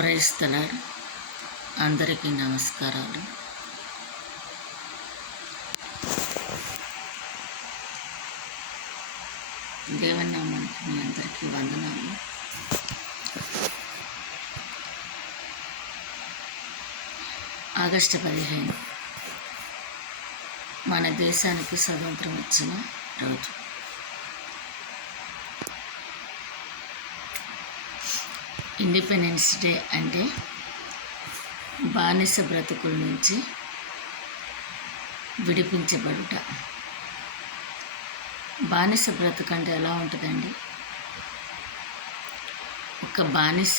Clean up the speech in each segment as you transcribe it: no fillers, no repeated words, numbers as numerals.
Praise the lord. అందరికీ నమస్కారాలు. దేవుని నామానికి మీ అందరికీ వందనాలు. ఆగస్టు 15 మన దేశానికి స్వతంత్రం ఇచ్చిన రోజు. ఇండిపెండెన్స్ డే అంటే బానిస బ్రతుకుల నుంచి విడిపించబడుట. బానిస బ్రతుకు అంటే ఎలా ఉంటుందండి? ఒక బానిస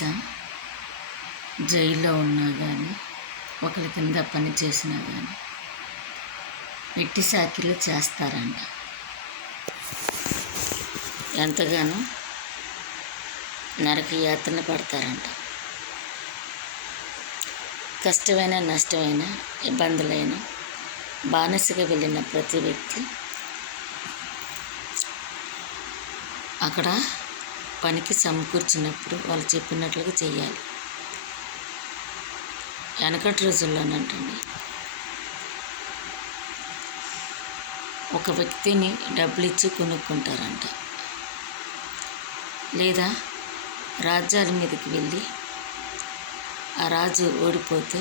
జైల్లో ఉన్నా కానీ, ఒకరి కింద పని చేసినా కానీ వెట్టి సాకిలు చేస్తారంట. ఎంతగానో నరక యాతన పడతారంట. కష్టమైన, నష్టమైన, ఇబ్బందులైన బానిసగా వెళ్ళిన ప్రతి వ్యక్తి అక్కడ పనికి సమకూర్చినప్పుడు వాళ్ళు చెప్పినట్లుగా చేయాలి. వెనకటి రోజుల్లోనంటండి ఒక వ్యక్తిని డబ్బులు ఇచ్చి కొనుక్కుంటారంట, లేదా రాజ్యాల మీదకి వెళ్ళి ఆ రాజు ఓడిపోతే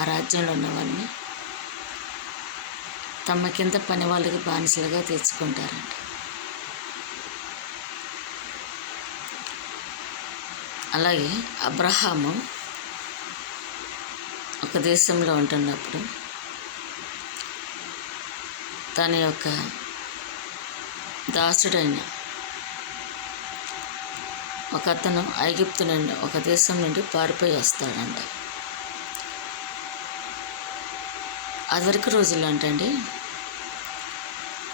ఆ రాజ్యంలో ఉన్న వాళ్ళని తమ కింద పని వాళ్ళకి బానిసలుగా తెచ్చుకుంటారంట. అలాగే అబ్రహాము ఒక దేశంలో ఉంటున్నప్పుడు తన యొక్క దాసుడైన ఒక అతను ఐగుప్తు నుండి, ఒక దేశం నుండి పారిపోయి వస్తాడంట. అది వరకు రోజుల్లో అంటండి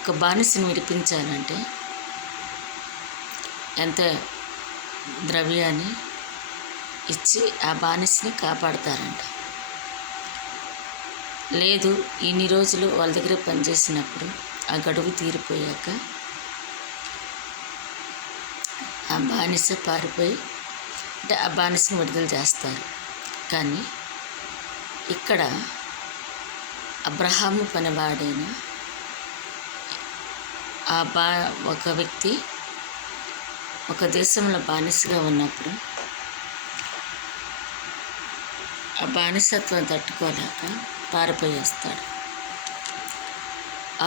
ఒక బానిసని విడిపించాలంటే ఎంత ద్రవ్యాన్ని ఇచ్చి ఆ బానిసని కాపాడతారంట. లేదు, ఇన్ని రోజులు వాళ్ళ దగ్గర పనిచేసినప్పుడు ఆ గడువు తీరిపోయాక ఆ బానిస పారిపోయి అంటే ఆ బానిసని విడుదల చేస్తారు. కానీ ఇక్కడ అబ్రహాము పనివాడైన ఒక వ్యక్తి ఒక దేశంలో బానిసగా ఉన్నప్పుడు ఆ బానిసత్వం తట్టుకోలేక పారిపోయి వస్తాడు.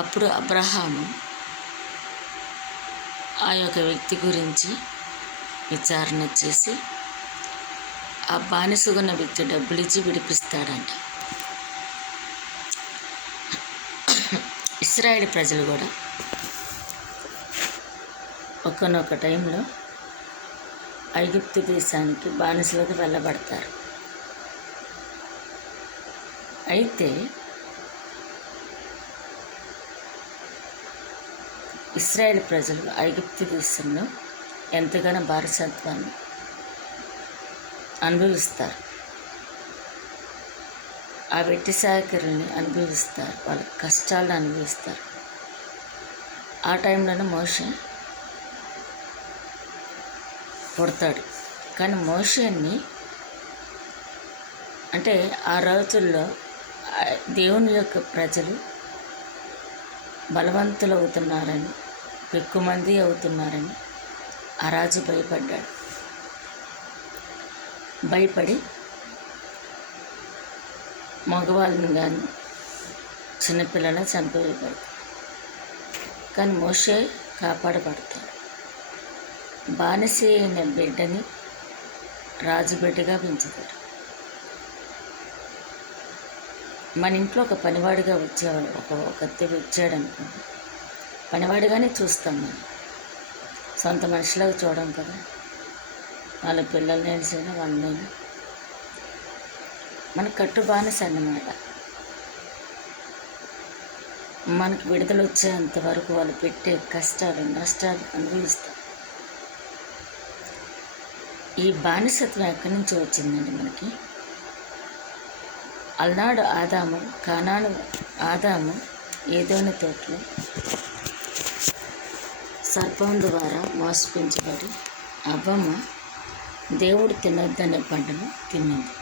అప్పుడు అబ్రహాము ఆ యొక్క వ్యక్తి గురించి విచారణ చేసి ఆ బానిసగున్న వ్యక్తి డబ్బులు ఇచ్చి విడిపిస్తాడంట. ఇశ్రాయేలు ప్రజలు కూడా ఒకనొక టైంలో ఐగుప్తు దేశానికి బానిసలుగా వెళ్ళబడతారు. అయితే ఇశ్రాయేలు ప్రజలు ఐగుప్తు దేశంలో ఎంతగానో బానిసత్వాన్ని అనుభవిస్తారు. ఆ వెట్టి సాకిరుల్ని అనుభవిస్తారు, వాళ్ళ కష్టాలను అనుభవిస్తారు. ఆ టైంలోనే మోషే పుడతాడు. కానీ మోషేని అంటే ఆ రోజుల్లో దేవుని యొక్క ప్రజలు బలవంతులు అవుతున్నారని, ఎక్కువ మంది అవుతున్నారని ఆ రాజు భయపడ్డాడు. భయపడి మగవాళ్ళని కానీ చిన్నపిల్లలను చంపేయబడతారు. కానీ మోషే కాపాడబడతాడు. బానిస అయిన బిడ్డని రాజు బిడ్డగా పెంచుతారు. మన ఇంట్లో ఒక పనివాడిగా వచ్చేవాడు, ఒక అత్తె వచ్చాడు అనుకోండి, పనివాడిగానే చూస్తాం. మనం సొంత మనిషిలాగా చూడం కదా. వాళ్ళ పిల్లలనైనా సరే వాళ్ళనైనా మన కట్టు బానిస అన్నమాట. మనకు విడుదల వచ్చేంత వరకు వాళ్ళు పెట్టే కష్టాలు, నష్టాలు అనుభవిస్తాం. ఈ బానిసత్వం ఎక్కడి నుంచి వచ్చిందండి మనకి? అలనాడు ఆదాము ఏదోని తోటలో సర్పం ద్వారా మోసపించబడి అవ్వమ్మ దేవుడు తినొద్దనే పంటను తిన్నది.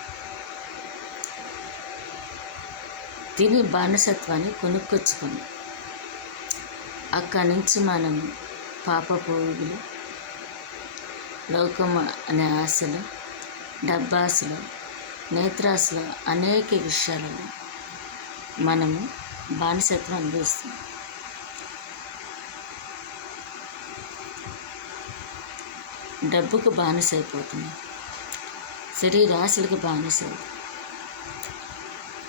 తిని బానిసత్వాన్ని కొనుక్కొచ్చుకుంది. అక్కడి నుంచి మనం పాపపు ఊబిలు, లోకం అనే ఆశలు, డబ్బాసలు, నేత్రాశలు, అనేక విషయాలలో మనము బానిసత్వం అనుభవిస్తాం. డబ్బుకు బానిస అయిపోతున్నాం, శరీరాశలకు బానిస అవుతుంది,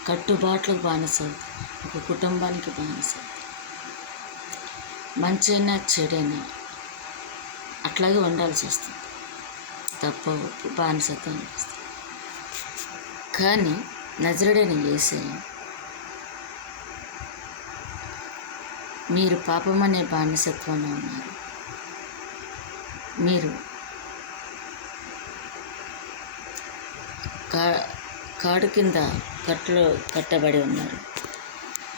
కట్టుబాట్లకు బానిస అవుతుంది, ఒక కుటుంబానికి బానిస అవుతుంది. మంచైనా చెడైనా అట్లాగే ఉండాల్సి వస్తుంది, తప్ప బానిసత్వం అనిపిస్తుంది. కానీ నజరుడైన యేసయ్య, మీరు పాపం అనే బానిసత్వంలో ఉన్నారు, మీరు కాడు కింద కట్టలో కట్టబడి ఉన్నారు,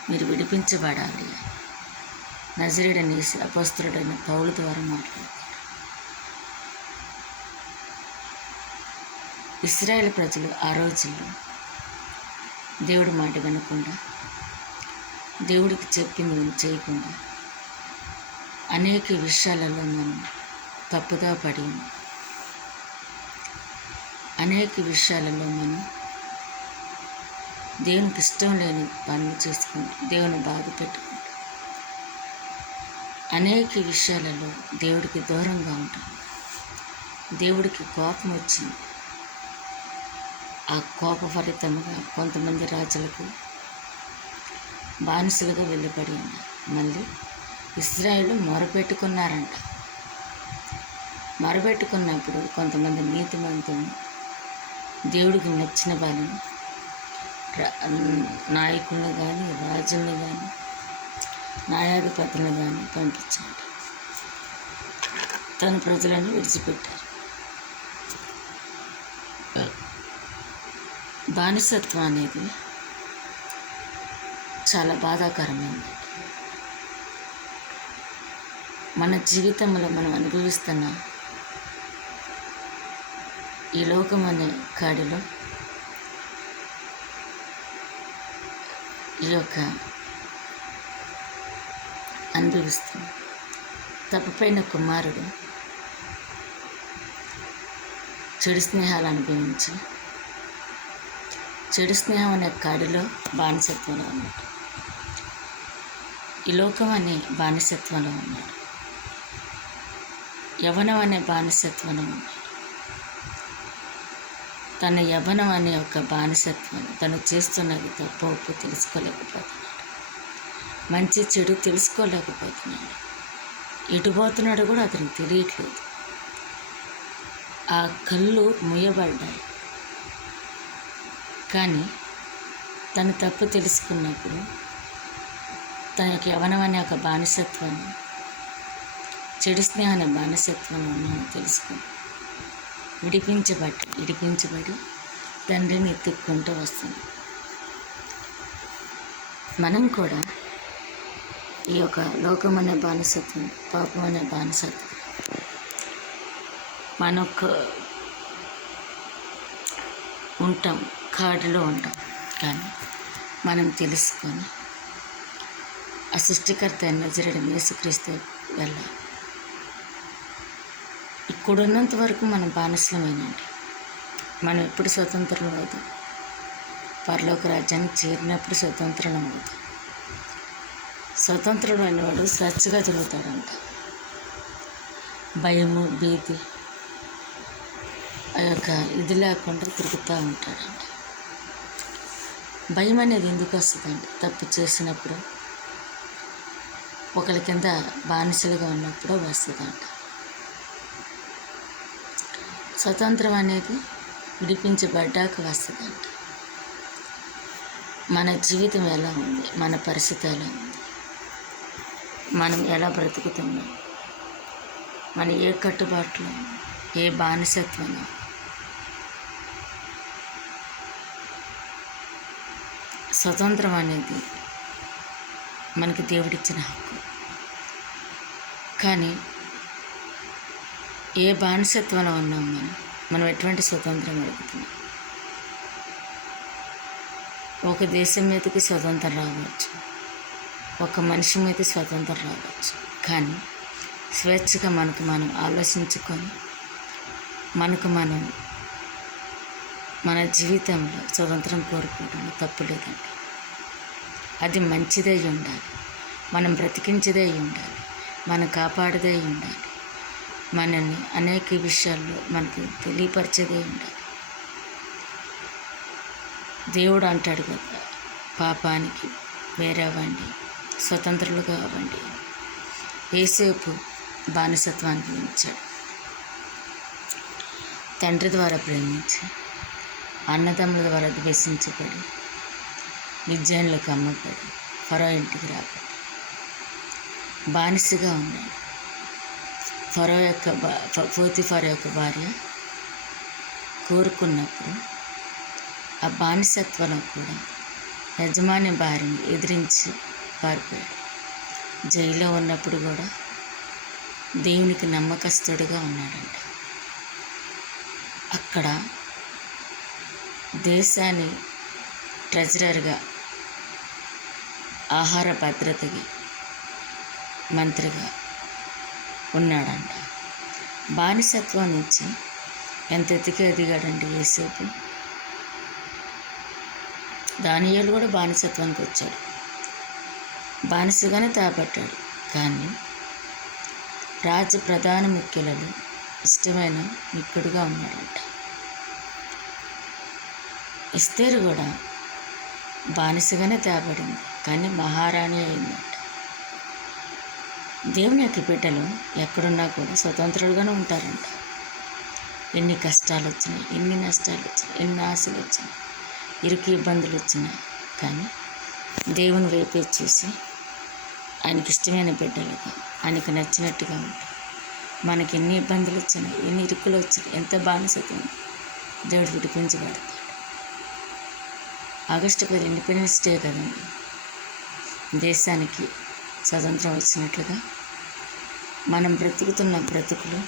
మీరు విడిపించబడాలి. నజరుడైన యేసు అపొస్తలుడైన పౌలు ద్వారా మాట్లాడుతారు. ఇశ్రాయేలు ప్రజలు ఆ రోజుల్లో దేవుడి మాట వినకుండా, దేవుడికి చెప్పింది చేయకుండా అనేక విషయాలలో మనం తప్పుగా పడి, అనేక విషయాలలో మనం దేవునికి ఇష్టం లేని పనులు చేసుకుంటూ దేవుని బాధ పెట్టుకుంటాం. అనేక విషయాలలో దేవుడికి దూరంగా ఉంటాం. దేవుడికి కోపం వచ్చింది. ఆ కోపఫలితంగా కొంతమంది రాజులకు బానిసలుగా వెళ్ళబడి ఉన్నారు. మళ్ళీ ఇశ్రాయేలు మొరపెట్టుకున్నారంట. మొరపెట్టుకున్నప్పుడు కొంతమంది నీతిమంతులు దేవుడికి నచ్చిన వారిని, నాయకులను కానీ, రాజులను కానీ, న్యాయాధిపతులను కానీ పంపించాడు. తన ప్రజలను విడిచిపెట్టారు. బానిసత్వం అనేది చాలా బాధాకరమైనది. మన జీవితంలో మనం అనుభవిస్తున్న ఈ లోకం అనే కాడిలో ఈ యొక్క అనుభవిస్తుంది. తప్పుపైన కుమారుడు చెడు స్నేహాలు అనుభవించి, చెడు స్నేహం అనే కాడిలో బానిసత్వంలో ఉన్నాడు. ఈ లోకం అనే బానిసత్వంలో ఉన్నాడు. యవ్వనం అనే బానిసత్వంలో ఉన్నాడు. తన యవ్వనం అనే ఒక బానిసత్వం, తను చేస్తున్నది తప్పు ఒప్పు తెలుసుకోలేకపోతున్నాడు. మంచి చెడు తెలుసుకోలేకపోతున్నాడు. ఎటుపోతున్నాడు కూడా అతనికి తెలియట్లేదు. ఆ కళ్ళు మూయబడ్డాయి. కానీ తను తప్పు తెలుసుకున్నప్పుడు తన యొక్క యవ్వనం అనే ఒక బానిసత్వాన్ని, చెడు స్నేహం అనే బానిసత్వం ఉన్నామని తెలుసుకుని విడిపించబడి తండ్రిని ఎత్తుక్కుంటూ వస్తుంది. మనం కూడా ఈ యొక్క లోకం అనే బానిసత్వం, పాపం అనే బానిసత్వం మనకు ఉంటాం, కాడిలో ఉంటాం. కానీ మనం తెలుసుకొని ఆ సృష్టికర్త అయిన నజరుడైన యేసుక్రీస్తు వెళ్ళాలి. ఇక్కడున్నంత వరకు మనం బానిసలమేనండి. మనం ఎప్పుడు స్వతంత్రం అవుతాం? పరలోక రాజ్యానికి చేరినప్పుడు స్వతంత్రం అవుతాం. స్వతంత్రుడైన వాడు స్వేచ్ఛగా తిరుగుతాడంట. భయము, భీతి ఆ యొక్క ఇది లేకుండా తిరుగుతూ ఉంటాడంట. భయం అనేది ఎందుకు వస్తుందండి? తప్పు చేసినప్పుడు, ఒకరి కింద బానిసలుగా ఉన్నప్పుడు వస్తుందంట. స్వతంత్రం అనేది విడిపించబడ్డాక వస్తుందంట. మన జీవితం ఎలా ఉంది, మన పరిస్థితి ఎలా ఉంది, మనం ఎలా బ్రతుకుతున్నాం, మన ఏ కట్టుబాట్లు, ఏ బానిసత్వం. స్వతంత్రం అనేది మనకి దేవుడిచ్చిన హక్కు. కానీ ఏ బానిసత్వంలో ఉన్నాం మనం, మనం ఎటువంటి స్వతంత్రం అడుగుతున్నాం? ఒక దేశం మీదకి స్వతంత్రం రావచ్చు, ఒక మనిషి మీద స్వతంత్రం రావచ్చు, కానీ స్వేచ్ఛగా మనకు మనం ఆలోచించుకొని మనకు మనం మన జీవితంలో స్వతంత్రం కోరుకోవడం తప్పు లేదండి. అది మంచిదై ఉండాలి, మనం బ్రతికించేదై ఉండాలి, మనం కాపాడదే ఉండాలి, మనల్ని అనేక విషయాల్లో మనకు తెలియపరిచేదే ఉండాలి. దేవుడు అంటాడు కదా, పాపానికి వేరేవ్వండి, స్వతంత్రులుగా అవ్వండి. యేసేపు బానిసత్వాన్ని గురించాడు. తండ్రి ద్వారా ప్రేమించి అన్నదమ్ముల ద్వారా ద్వేషించబడి విద్యానులకు అమ్మబడి ఫరో ఇంటికి రాబడి బానిసగా ఉన్నాడు. పోతీఫర్ యొక్క భార్య కోరుకున్నప్పుడు ఆ బానిసత్వంలో కూడా యజమాని భార్యని ఎదిరించి పారిపోయాడు. జైల్లో ఉన్నప్పుడు కూడా దేవునికి నమ్మకస్తుడిగా ఉన్నాడంట. అక్కడ దేశాన్ని ట్రెజరర్గా, ఆహార భద్రతకి మంత్రిగా ఉన్నాడంట. బానిసత్వం నుంచి ఎంత ఎదిగాడండి యేసేపు. దానియేలు కూడా బానిసత్వానికి వచ్చాడు, బానిసగానే తాపట్టాడు. కానీ రాజు ప్రధాన ముఖ్యులలో ఇష్టమైన మిక్కుడుగా ఉన్నాడంట. ఎస్తేరు కూడా బానిసగానే తేబడింది, కానీ మహారాణి అయిందంట. దేవుని యొక్క బిడ్డలు ఎక్కడున్నా కూడా స్వతంత్రులుగానే ఉంటారంట. ఎన్ని కష్టాలు వచ్చినాయి, ఎన్ని నష్టాలు వచ్చినాయి, ఎన్ని ఆశలు వచ్చినాయి, ఇరుకు ఇబ్బందులు వచ్చినాయి, కానీ దేవుని వైపే చూసి ఆయనకి ఇష్టమైన బిడ్డలుగా, ఆయనకు నచ్చినట్టుగా ఉంటాయి. మనకి ఎన్ని ఇబ్బందులు వచ్చినాయి, ఎన్ని ఇరుకులు వచ్చినాయి, ఎంత బానిసత్వం, దేవుడు విడిపించబడతాడు. ఆగస్టు 10 ఇండిపెండెన్స్ డే కదండి, దేశానికి స్వతంత్రం వచ్చినట్లుగా మనం బ్రతుకుతున్న బ్రతుకులు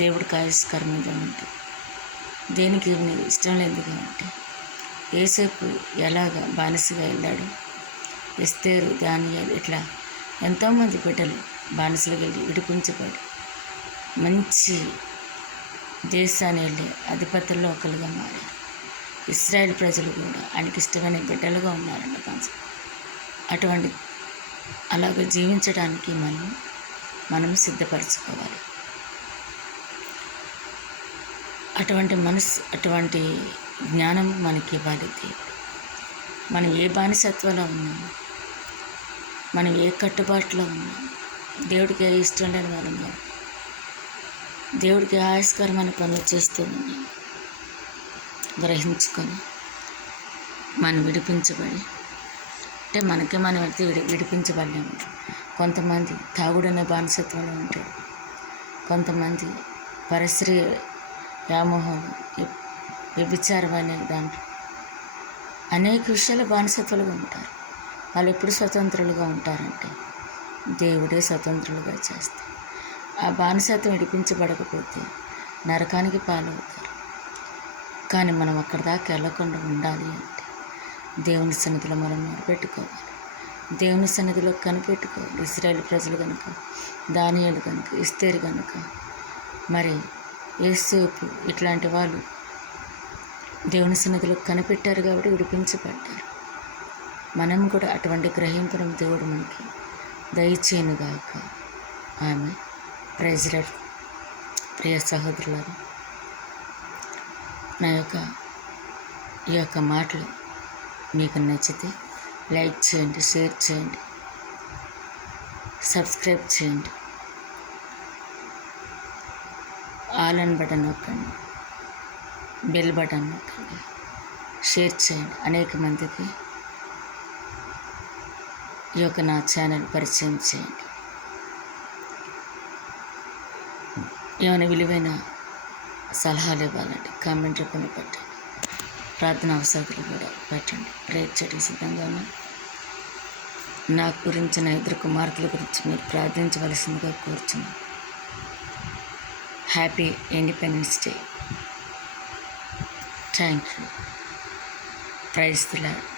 దేవుడికి ఆయుష్కరంగా ఉంటాయి. దేనికి ఇష్టం లేదుగా ఉంటాయి. యేసేపు ఎలాగ బానిసగా వెళ్ళాడు, ఎస్తేరు, దానియేలు, ఇట్లా ఎంతోమంది బిడ్డలు బానిసలుగా వెళ్ళి విడిపించబడి మంచి దేశాన్ని వెళ్ళి అధిపతుల్లో ఒకరుగా మారారు. ఇశ్రాయేల్ ప్రజలు కూడా ఆయనకి ఇష్టమైన బిడ్డలుగా ఉన్నారంట బానిస. అటువంటి అలాగ జీవించడానికి మనం సిద్ధపరచుకోవాలి. అటువంటి మనసు, అటువంటి జ్ఞానం మనకి ఇవ్వాలి దేవుడు. మనం ఏ బానిసత్వంలో ఉన్నాము, మనం ఏ కట్టుబాటులో ఉన్నాము, దేవుడికి ఏ ఇష్టం లేని వాళ్ళం, దేవుడికి ఆయాస్కరమైన పనులు చేస్తూ ఉన్నాము గ్రహించుకొని మనం విడిపించబడి, అంటే మనకే మనం అయితే విడిపించబడలేము. కొంతమంది తాగుడనే బానిసత్వంలో ఉంటారు, కొంతమంది పరిశ్రీ వ్యామోహాలు, వ్యభిచారం అనే దాంట్లో అనేక విషయాలు బానిసత్వాలుగా ఉంటారు. వాళ్ళు ఎప్పుడు స్వతంత్రులుగా ఉంటారంటే దేవుడే స్వతంత్రులుగా చేస్తారు. ఆ బానిసత్వం విడిపించబడకపోతే నరకానికి పాలవుతారు. కానీ మనం అక్కడ దాకా వెళ్ళకుండా ఉండాలి అంటే దేవుని సన్నిధిలో మనం మొరపెట్టుకోవాలి, దేవుని సన్నిధిలో కనిపెట్టుకోవాలి. ఇశ్రాయేల్ ప్రజలు కనుక, దానియేలు కనుక, ఎస్తేరు కనుక, మరి యేసేపు ఇట్లాంటి వాళ్ళు దేవుని సన్నిధిలో కనిపెట్టారు కాబట్టి విడిపించబడ్డారు. మనం కూడా అటువంటి గ్రహింపును దేవుడు మనకి దయచేయునుగాక. ఆమె ప్రైజ్లార్డ్. ప్రియ సహోదరులారా, ఈ యొక్క మాటలు మీకు నచ్చితే లైక్ చేయండి, షేర్ చేయండి, సబ్స్క్రైబ్ చేయండి, ఆల్ అని బటన్ నొక్కండి, బెల్ బటన్ నొక్కండి, షేర్ చేయండి. అనేక మందికి ఈ యొక్క నా ఛానల్ పరిచయం చేయండి. ఏమైనా విలువైన సలహాలు ఇవ్వాలంటే కామెంట్ రూపంలో పెట్టండి. ప్రార్థన అవసరాలు కూడా పెట్టండి. ప్రేయర్ చేయడానికి సిద్ధంగా ఉన్నాను. నా గురించి, నా ఇద్దరు కుమార్తెల గురించి మీరు ప్రార్థించవలసిందిగా కోరుచున్నాను. Happy independence day. Thank you. Praise the lord.